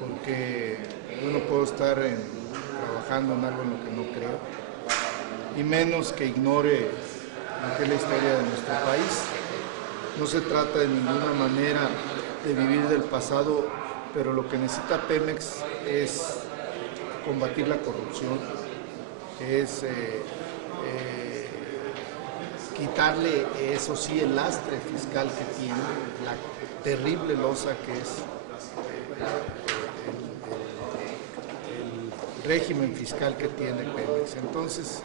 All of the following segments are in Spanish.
porque yo no puedo estar trabajando en algo en lo que no creo, y menos que ignore lo que es la historia de nuestro país. No se trata de ninguna manera de vivir del pasado, pero lo que necesita Pemex es combatir la corrupción, es quitarle, eso sí, el lastre fiscal que tiene, la terrible losa que es el régimen fiscal que tiene Pemex. Entonces,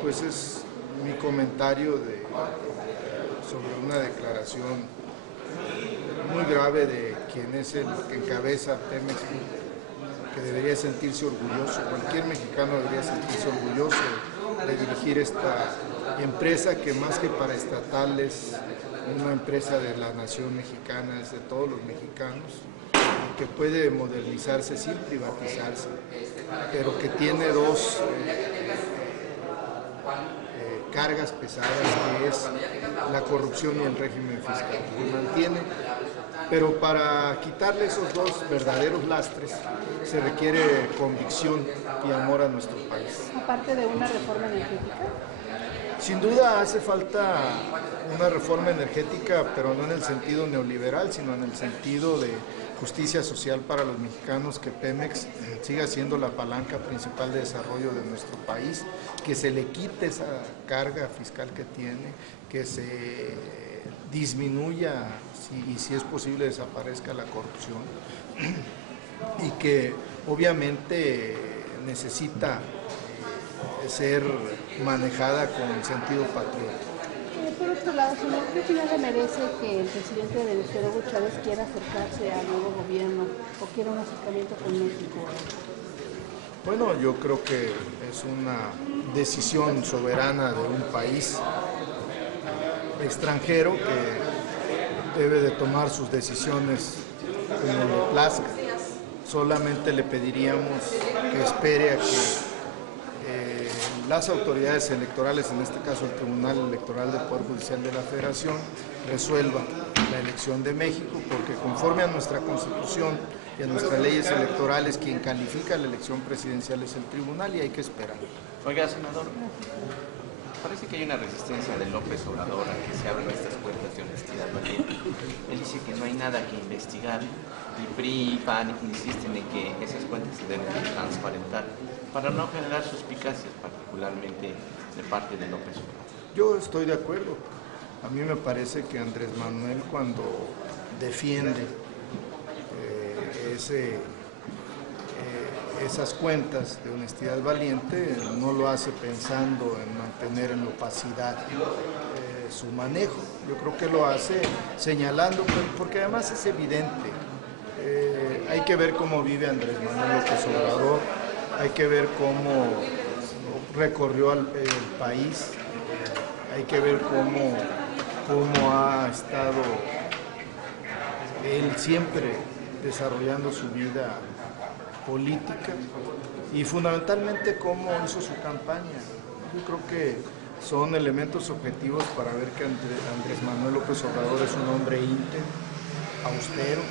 pues es mi comentario sobre una declaración muy grave de quien es el que encabeza Pemex, que debería sentirse orgulloso. Cualquier mexicano debería sentirse orgulloso de dirigir esta empresa que, más que paraestatal, es una empresa de la nación mexicana, es de todos los mexicanos, que puede modernizarse sin privatizarse, pero que tiene dos cargas pesadas, que es la corrupción y el régimen fiscal, que mantiene. Pero para quitarle esos dos verdaderos lastres se requiere convicción y amor a nuestro país. Aparte de una reforma energética. Sin duda hace falta una reforma energética, pero no en el sentido neoliberal, sino en el sentido de justicia social para los mexicanos, que Pemex siga siendo la palanca principal de desarrollo de nuestro país, que se le quite esa carga fiscal que tiene, que se disminuya y si es posible desaparezca la corrupción, y que obviamente necesita ser manejada con sentido patriótico. Por otro lado, señor, ¿qué opinión le merece que el presidente de Venezuela, Hugo Chávez, quiera acercarse al nuevo gobierno o quiera un acercamiento con México? Bueno, yo creo que es una decisión soberana de un país extranjero que debe de tomar sus decisiones como le plazca. Solamente le pediríamos que espere a que las autoridades electorales, en este caso el Tribunal Electoral del Poder Judicial de la Federación, resuelva la elección de México, porque conforme a nuestra Constitución y a nuestras leyes electorales, quien califica la elección presidencial es el Tribunal, y hay que esperar. Oiga, senador, parece que hay una resistencia de López Obrador a que se abran estas puertas de honestidad valiente. Él dice que no hay nada que investigar, y PRI y PAN insisten en que esas cuentas se deben transparentar para no generar suspicacias, particularmente de parte de López Obrador. Yo estoy de acuerdo. A mí me parece que Andrés Manuel, cuando defiende esas cuentas de honestidad valiente, no lo hace pensando en mantener en la opacidad su manejo. Yo creo que lo hace señalando, porque además es evidente. Hay que ver cómo vive Andrés Manuel López Obrador, hay que ver cómo recorrió el país, hay que ver cómo ha estado él siempre desarrollando su vida política y fundamentalmente cómo hizo su campaña. Yo creo que son elementos objetivos para ver que Andrés Manuel López Obrador es un hombre íntegro, austero,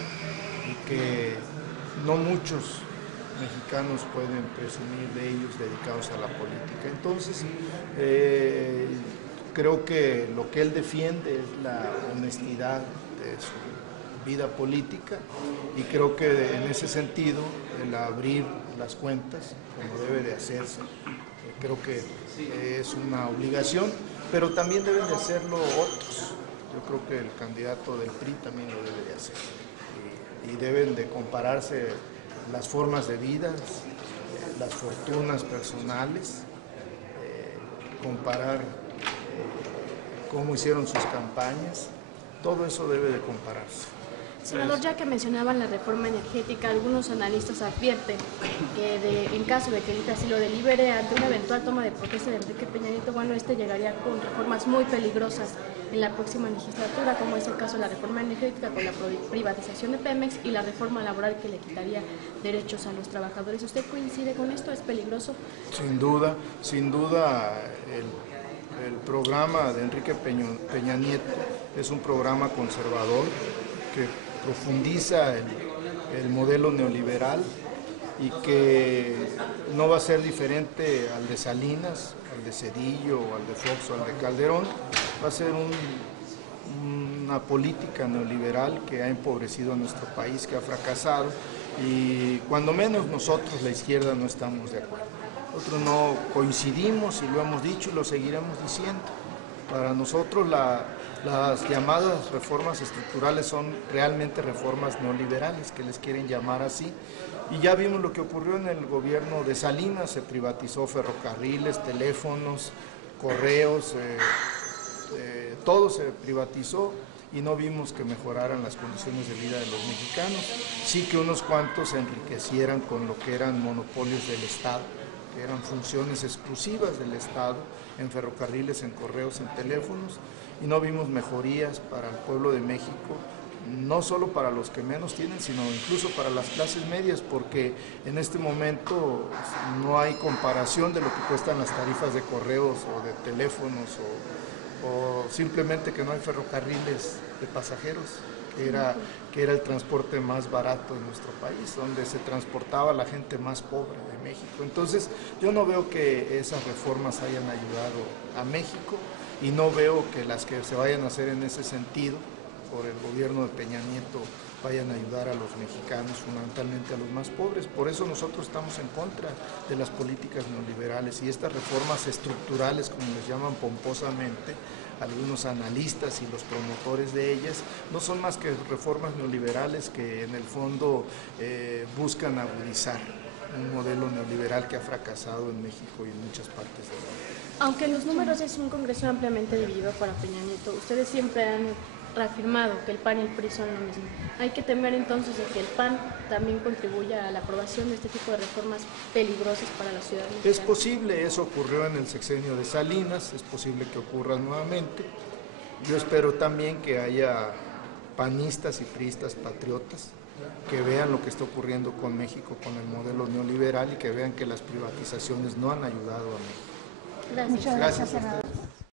y que no muchos mexicanos pueden presumir de ellos dedicados a la política. Entonces, creo que lo que él defiende es la honestidad de su vida política, y creo que en ese sentido el abrir las cuentas como debe de hacerse, creo que es una obligación, pero también deben de hacerlo otros. Yo creo que el candidato del PRI también lo debe de hacer, y deben de compararse las formas de vida, las fortunas personales, comparar cómo hicieron sus campañas, todo eso debe de compararse. Senador, ya que mencionaban la reforma energética, algunos analistas advierten que en caso de que el INE así lo delibere, ante una eventual toma de protesta de Enrique Peña Nieto, bueno, llegaría con reformas muy peligrosas en la próxima legislatura, como es el caso de la reforma energética con la privatización de Pemex y la reforma laboral que le quitaría derechos a los trabajadores. ¿Usted coincide con esto? ¿Es peligroso? Sin duda, el programa de Enrique Peña Nieto es un programa conservador que profundiza el modelo neoliberal y que no va a ser diferente al de Salinas, al de Zedillo, al de Fox o al de Calderón. Va a ser una política neoliberal que ha empobrecido a nuestro país, que ha fracasado, y cuando menos nosotros, la izquierda, no estamos de acuerdo. Nosotros no coincidimos y lo hemos dicho y lo seguiremos diciendo. Para nosotros las llamadas reformas estructurales son realmente reformas neoliberales, que les quieren llamar así. Y ya vimos lo que ocurrió en el gobierno de Salinas, se privatizó ferrocarriles, teléfonos, correos, todo se privatizó y no vimos que mejoraran las condiciones de vida de los mexicanos. Sí que unos cuantos se enriquecieran con lo que eran monopolios del Estado, que eran funciones exclusivas del Estado, en ferrocarriles, en correos, en teléfonos, y no vimos mejorías para el pueblo de México, no solo para los que menos tienen, sino incluso para las clases medias, porque en este momento no hay comparación de lo que cuestan las tarifas de correos o de teléfonos o simplemente que no hay ferrocarriles de pasajeros, que era el transporte más barato en nuestro país, donde se transportaba a la gente más pobre de México. Entonces, yo no veo que esas reformas hayan ayudado a México y no veo que las que se vayan a hacer en ese sentido por el gobierno de Peña Nieto vayan a ayudar a los mexicanos, fundamentalmente a los más pobres. Por eso nosotros estamos en contra de las políticas neoliberales y estas reformas estructurales, como les llaman pomposamente algunos analistas y los promotores de ellas, no son más que reformas neoliberales que en el fondo buscan agudizar un modelo neoliberal que ha fracasado en México y en muchas partes del mundo. Aunque los números es un Congreso ampliamente dividido para Peña Nieto, ustedes siempre han reafirmado que el PAN y el PRI son lo mismo. Hay que temer entonces de que el PAN también contribuya a la aprobación de este tipo de reformas peligrosas para la ciudad mexicana. Es posible, eso ocurrió en el sexenio de Salinas, es posible que ocurra nuevamente. Yo espero también que haya panistas y priistas patriotas que vean lo que está ocurriendo con México, con el modelo neoliberal, y que vean que las privatizaciones no han ayudado a México. Gracias. Muchas gracias, senador.